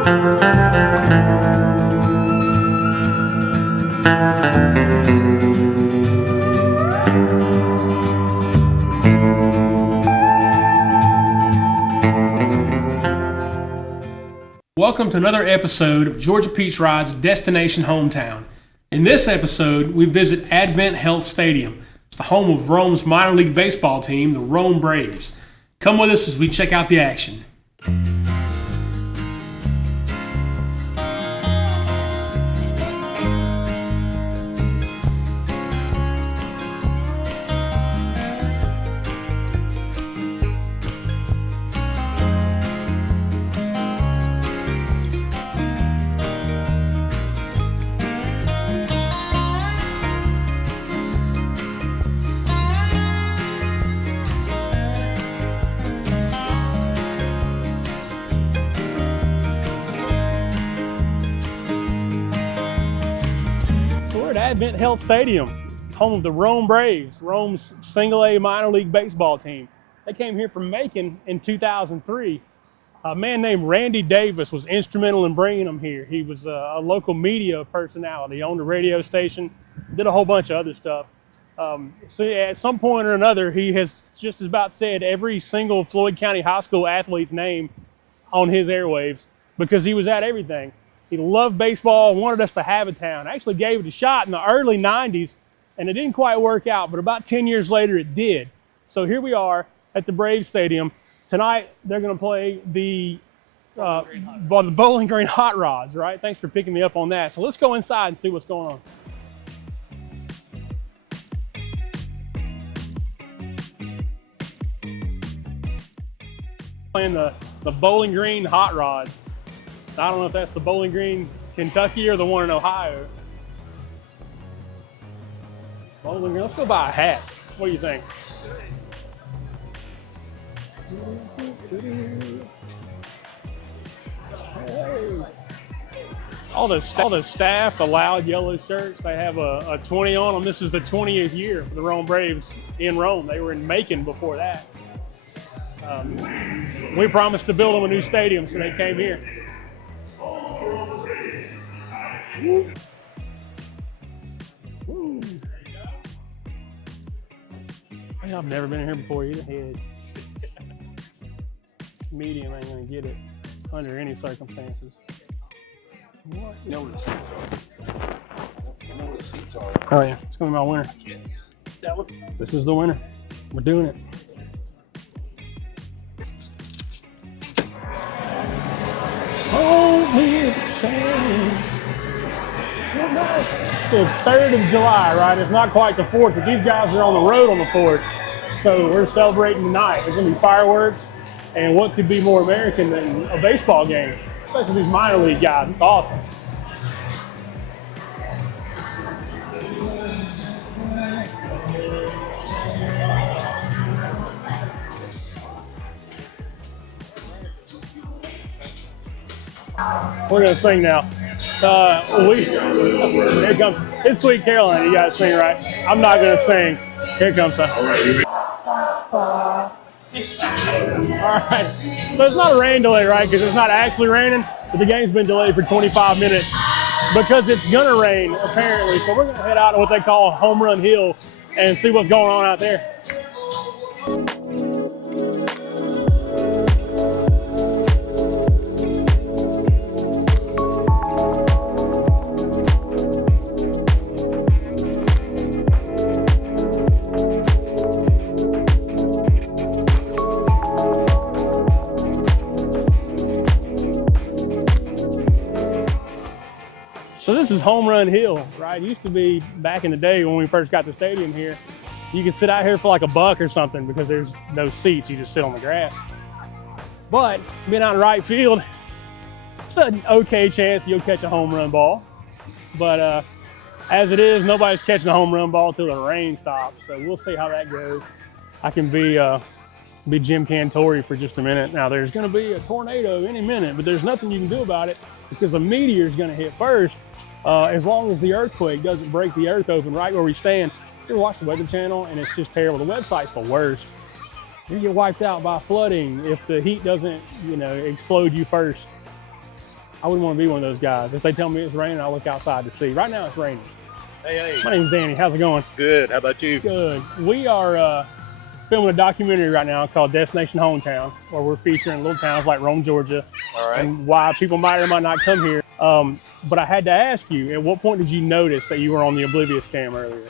Welcome to another episode of Georgia Peach Ride's Destination Hometown. In this episode, we visit Advent Health Stadium. It's the home of Rome's minor league baseball team, the Rome Braves. Come with us as we check out the action. Advent Health Stadium, home of the Rome Braves, Rome's single-A minor league baseball team. They came here from Macon in 2003. A man named Randy Davis was instrumental in bringing them here. He was a local media personality, owned a radio station, did a whole bunch of other stuff. So at some point or another, he has just about said every single Floyd County High School athlete's name on his airwaves because he was at everything. He loved baseball, wanted us to have a town. Actually gave it a shot in the early 90s, and it didn't quite work out, but about 10 years later it did. So here we are at the Braves Stadium. Tonight they're going to play the Bowling Green Hot Rods, right? Thanks for picking me up on that. So let's go inside and see what's going on. Playing the Bowling Green Hot Rods. I don't know if that's the Bowling Green, Kentucky or the one in Ohio. Bowling Green, let's go buy a hat. What do you think? All the staff, the loud yellow shirts, they have a 20 on them. This is the 20th year for the Rome Braves in Rome. They were in Macon before that. We promised to build them a new stadium, so they came here. Woo. Woo. I've never been here before either. Head. Medium ain't gonna get it under any circumstances. What? You know where the seats are. You know where the seats are. Oh yeah, it's gonna be my winner. Yes. That one. This is the winner. We're doing it. Only a chance. It's the 3rd of July, right? It's not quite the 4th, but these guys are on the road on the 4th. So we're celebrating tonight. There's gonna be fireworks, and what could be more American than a baseball game? Especially these minor league guys. It's awesome. We're gonna sing now. Here comes, it's Sweet Caroline, you guys sing, right? I'm not gonna sing. Here comes the. All right, so it's not a rain delay, right? Because it's not actually raining, but the game's been delayed for 25 minutes because it's gonna rain, apparently. So we're gonna head out to what they call Home Run Hill and see what's going on out there. So this is Home Run Hill, right? It used to be back in the day when we first got the stadium here. You can sit out here for like $1 or something because there's no seats. You just sit on the grass. But being out in right field, it's an okay chance you'll catch a home run ball. But as it is, nobody's catching a home run ball until the rain stops. So we'll see how that goes. I can be Jim Cantori for just a minute. Now there's gonna be a tornado any minute, but there's nothing you can do about it because the meteor is gonna hit first. As long as the earthquake doesn't break the earth open right where we stand. You ever watch the Weather Channel and it's just terrible. The website's the worst. You get wiped out by flooding if the heat doesn't, explode you first. I wouldn't want to be one of those guys. If they tell me it's raining, I'll look outside to see. Right now it's raining. Hey. My name's Danny. How's it going? Good. How about you? Good. We are filming a documentary right now called Destination Hometown, where we're featuring little towns like Rome, Georgia, All right. and why people might or might not come here. But I had to ask you, at what point did you notice that you were on the Oblivious cam earlier?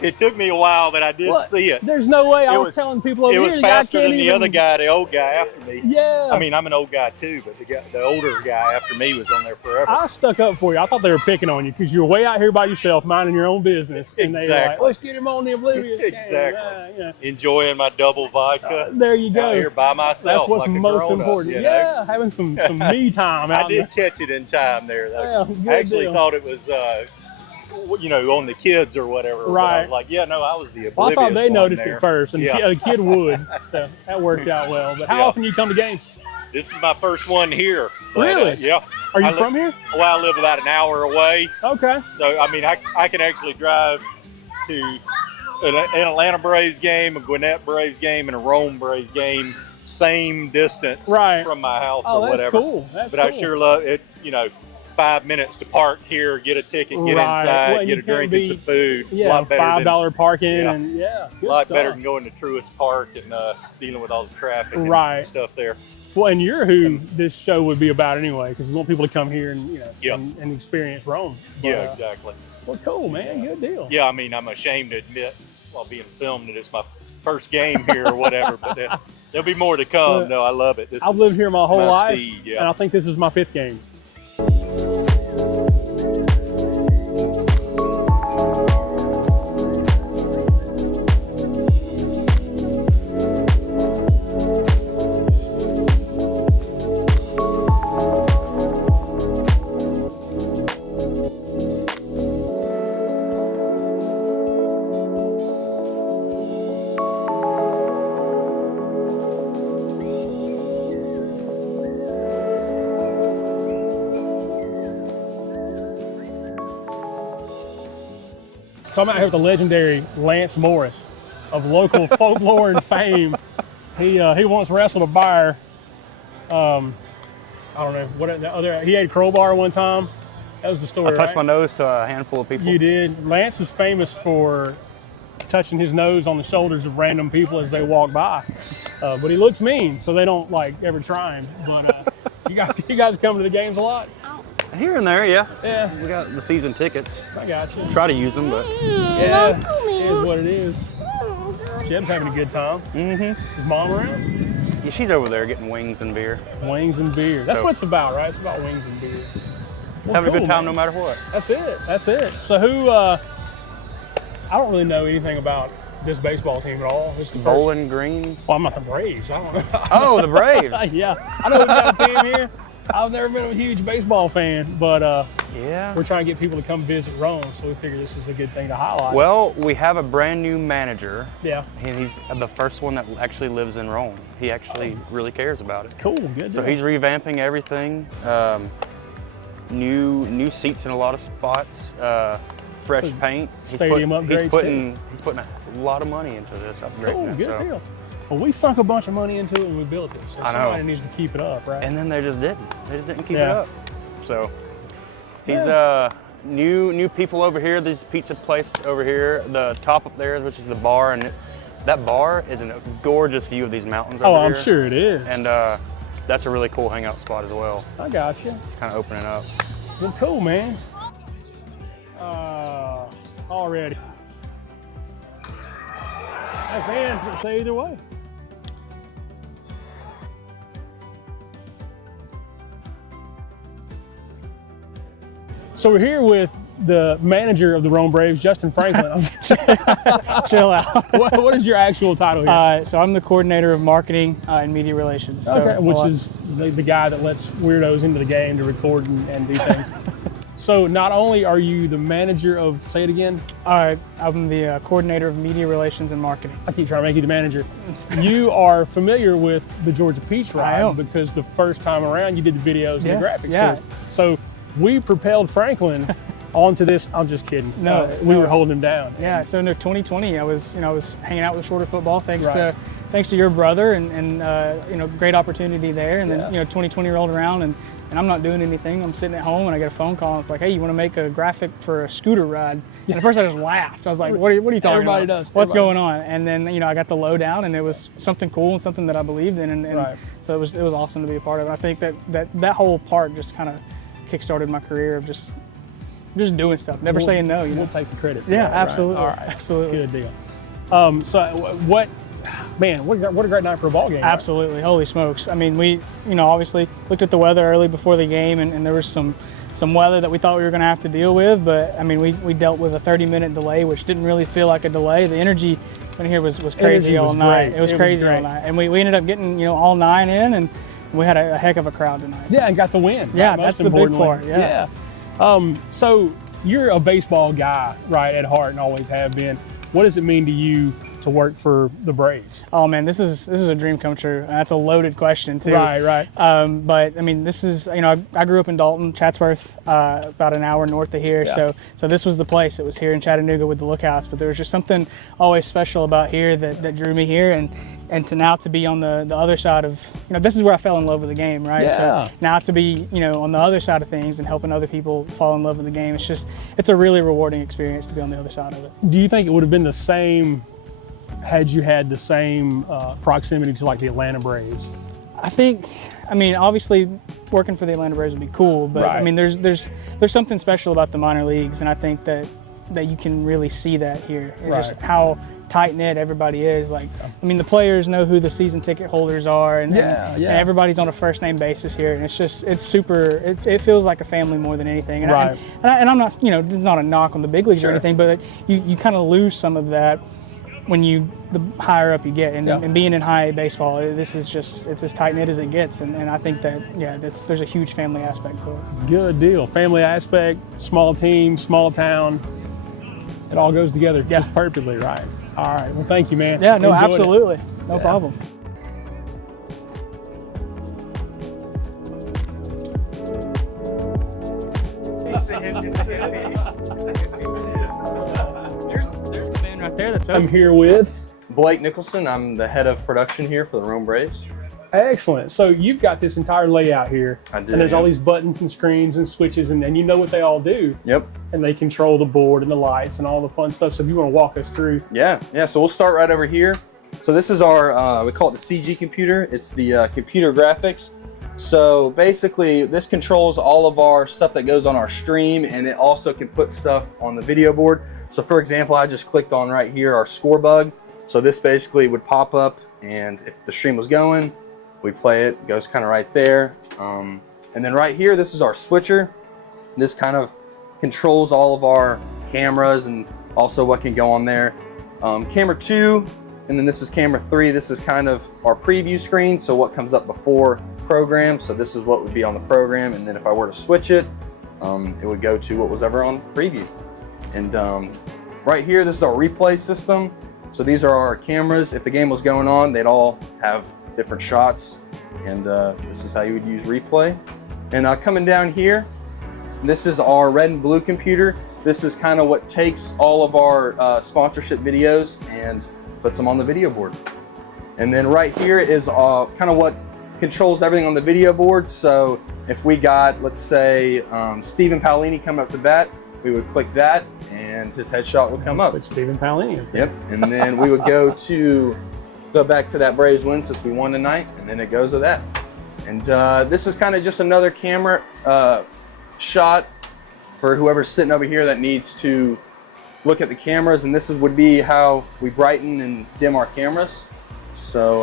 It took me a while, but I did see it. There's no way I It was was- telling people over It here. was the guy faster can't than the even- other guy, the old guy after me. Yeah. I mean, I'm an old guy too, but the older guy after me was on there forever. I stuck up for you. I thought they were picking on you because you were way out here by yourself, minding your own business. And they were like, Exactly. let's get him on the Oblivious cam. Exactly. Yeah. Enjoying my double vodka. There you go. Out here by myself. That's what's like a most grown-up, important. you know? Yeah, having some me time out I did catch it in time there, though. Yeah, good I actually deal. thought it was, on the kids or whatever. But I Right. was like, yeah, no, I was the oblivious Well, I thought they one noticed there. it first, and Yeah. a kid would. So that worked out well. But how Yeah. often do you come to games? This is my first one here. But, Really? yeah. Are you I from here? Well, I live about an hour away. Okay. So, I mean, I can actually drive to an Atlanta Braves game, a Gwinnett Braves game, and a Rome Braves game, same distance Right. from my house Oh, or that's whatever. cool. That's But I cool. sure love it, 5 minutes to park here, get a ticket, get Right. inside, Well, you get a can't drink be- and some food. It's a Yeah, lot better $5 parking, Yeah. and a good lot stuff. better than going to Truist Park and dealing with all the traffic and Right. stuff there. Well, and you're who this show would be about anyway, because we want people to come here and Yeah. and experience Rome. But, Yeah, exactly. Well, cool, man. Good deal. Yeah, I mean, I'm ashamed to admit while being filmed that it's my first game here or whatever, but there'll be more to come. Well, No, I love it. I've lived here my whole life, speed, yeah. and I think this is my 5th game. So I'm out here with the legendary Lance Morris of local folklore and fame. He once wrestled a bear. I don't know what the other. He had crowbar one time. That was the story. I touched right? my nose to a handful of people. You did. Lance is famous for touching his nose on the shoulders of random people as they walk by. But he looks mean, so they don't ever try him. But you guys come to the games a lot? Here and there, yeah. Yeah, We got the season tickets. I got you. Try to use them, but Yeah, it is what it is. Jeb's having a good time. Is Mom around? yeah, she's over there getting wings and beer. Wings and beer. That's So- what it's about, right? It's about wings and beer. Well, Having a cool, good time man. no matter what. That's it. That's it. So who? I don't really know anything about this baseball team at all. This is the first. Bowling Green. Well, I'm not the Braves. I don't know. Oh, the Braves. Yeah, I know we've got a team here. I've never been a huge baseball fan, but Yeah. we're trying to get people to come visit Rome, so we figure this is a good thing to highlight. Well, we have a brand new manager, Yeah, and he's the first one that actually lives in Rome. He actually really cares about it. cool, good. So deal. he's revamping everything. New seats in a lot of spots. Fresh So paint. stadium upgrades, He's putting a lot in into this upgrading cool, it. good So. deal. Well, we sunk a bunch of money into it when we built it, so I know. somebody needs to keep it up, right? And then they just didn't. They just didn't keep it Yeah. up. So he's Yeah. new people over here. This pizza place over here, the top up there, which is the bar, and that bar is a gorgeous view of these mountains over Oh, here. I'm sure it is. And that's a really cool hangout spot as well. I got you. It's kind of opening up. Well, cool, man. Already. That's hands that say either way. So we're here with the manager of the Rome Braves, Justin Franklin. I'm just Chill out. what is your actual title here? So I'm the coordinator of marketing and media relations. So Okay, which is the guy that lets weirdos into the game to record and do things. So not only are you the manager of, say it again, I'm the coordinator of media relations and marketing. I keep trying to make you the manager. You are familiar with the Georgia Peach Ride am. because the first time around you did the videos and the graphics. Yeah. for it. So we propelled Franklin onto this. I'm just kidding. No, we no. were holding him down. Yeah. So in 2020, I was hanging out with shorter football thanks Right. to thanks to your brother and you know, great opportunity there. And then, Yeah. you know, 2020 rolled around and I'm not doing anything. I'm sitting at home and I get a phone call and it's like, hey, you want to make a graphic for a scooter ride? And at first I just laughed. I was like, what are you talking Everybody about? does. What's Everybody going on? And then, you know, I got the lowdown and it was something cool and something that I believed in. And Right. so it was awesome to be a part of it. I think that whole part just kind of kickstarted my career of just doing stuff, never saying no. You know? We'll take the credit for Yeah, that, absolutely. Right. All right. Absolutely. Good deal. So what a great night for a ball game. Absolutely. Holy smokes. I mean, we, you know, obviously looked at the weather early before the game and there was some weather that we thought we were going to have to deal with, but I mean, we dealt with a 30-minute delay, which didn't really feel like a delay. The energy in here was crazy all night. It was crazy all night. And we ended up getting, you know, all 9 in and we had a heck of a crowd tonight. Yeah, and got the win. Yeah, right? that's Most the big importantly. part. Yeah. So you're a baseball guy, right, at heart, and always have been. What does it mean to you to work for the Braves? Oh man, this is a dream come true. That's a loaded question too. Right. But I mean, this is, you know, I grew up in Dalton, Chatsworth, about an hour north of here. Yeah. So this was the place. It was here in Chattanooga with the Lookouts. But there was just something always special about here that drew me here, and to now to be on the other side of, you know, this is where I fell in love with the game, right? Yeah. So now to be, you know, on the other side of things and helping other people fall in love with the game, it's a really rewarding experience to be on the other side of it. Do you think it would have been the same had you had the same proximity to like the Atlanta Braves? I mean, obviously working for the Atlanta Braves would be cool, but Right. I mean, there's something special about the minor leagues, and I think that you can really see that here. It's just Right. how tight-knit everybody is. Like, I mean, the players know who the season ticket holders are, and Yeah. everybody's on a first-name basis here, and it's super. It feels like a family more than anything. And Right. I'm not, you know, it's not a knock on the big leagues Sure. or anything, but you kind of lose some of that when the higher up you get, and being in high A baseball, it's as tight knit as it gets, and I think that there's a huge family aspect to it. Good deal. Family aspect, small team, small town. It all goes together just perfectly, right? All right. Well, thank you, man. Yeah, no, Enjoyed it. absolutely, no problem. There's the man right there. That's I'm here with. Blake Nicholson. I'm the head of production here for the Rome Braves. Excellent. So you've got this entire layout here. I do, And there's all yeah. these buttons and screens and switches, and you know what they all do. Yep. And they control the board and the lights and all the fun stuff. So if you want to walk us through. Yeah. So we'll start right over here. So this is our, we call it the CG computer. It's the computer graphics. So basically this controls all of our stuff that goes on our stream, and it also can put stuff on the video board. So for example, I just clicked on right here our score bug. So this basically would pop up, and if the stream was going, we play it, goes kind of right there. And then right here, this is our switcher. This kind of controls all of our cameras and also what can go on there. Camera 2, and then this is camera 3. This is kind of our preview screen, so what comes up before program. So this is what would be on the program, and then if I were to switch it, it would go to what was ever on preview. And right here, this is our replay system. So these are our cameras. If the game was going on, they'd all have different shots, and this is how you would use replay. And coming down here, this is our red and blue computer. This is kind of what takes all of our sponsorship videos and puts them on the video board. And then right here is kind of what controls everything on the video board. So if we got, let's say, Stephen Paolini coming up to bat, we would click that and his headshot would come up. With Stephen Paolini. Yep. And then we would go back to that Braves win since we won tonight, and then it goes to that. And this is kind of just another camera shot for whoever's sitting over here that needs to look at the cameras, and this would be how we brighten and dim our cameras. So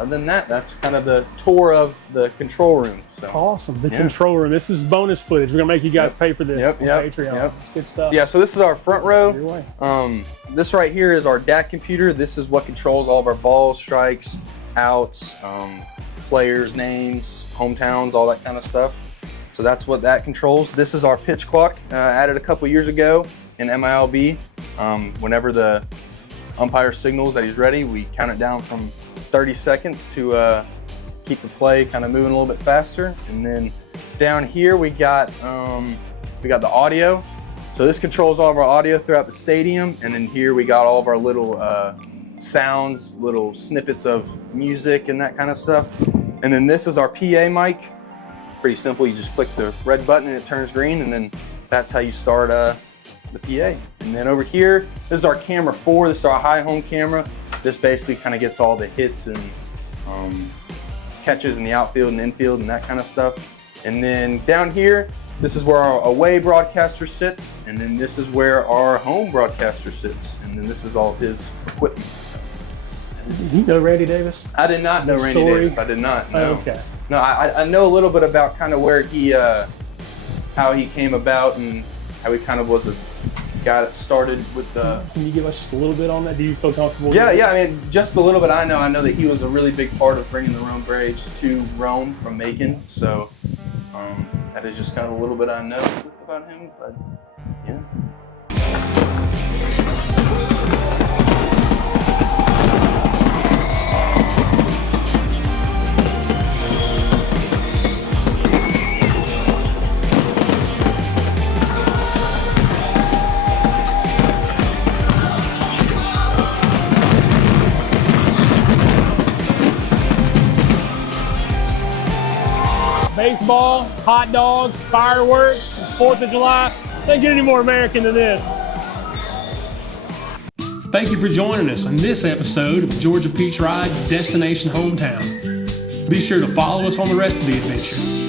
other than that, that's kind of the tour of the control room. So. Awesome. The control room. This is bonus footage. We're going to make you guys pay for this on Patreon. Yep. It's good stuff. Yeah, so this is our front row. Your way. This right here is our DAT computer. This is what controls all of our balls, strikes, outs, players' names, hometowns, all that kind of stuff. So that's what that controls. This is our pitch clock, added a couple years ago in MILB. Whenever the umpire signals that he's ready, we count it down from 30 seconds to keep the play kind of moving a little bit faster. And then down here we got the audio. So this controls all of our audio throughout the stadium. And then here we got all of our little sounds, little snippets of music and that kind of stuff. And then this is our PA mic. Pretty simple, you just click the red button and it turns green, and then that's how you start the PA. And then over here, this is our camera 4. This is our high home camera. This basically kind of gets all the hits and catches in the outfield and infield and that kind of stuff. And then down here, this is where our away broadcaster sits, and then this is where our home broadcaster sits, and then this is all of his equipment. Did you know Randy Davis? I did not know Randy story? Davis. I did not know. Okay. No, I know a little bit about kind of where he, how he came about and how he kind of was a guy that started with the. Can you give us just a little bit on that? Do you feel comfortable? Yeah, I mean, just the little bit I know that he was a really big part of bringing the Rome Braves to Rome from Macon. So that is just kind of a little bit I know about him, but yeah. Baseball, hot dogs, fireworks, 4th of July. Doesn't get any more American than this. Thank you for joining us on this episode of Georgia Peach Ride Destination Hometown. Be sure to follow us on the rest of the adventure.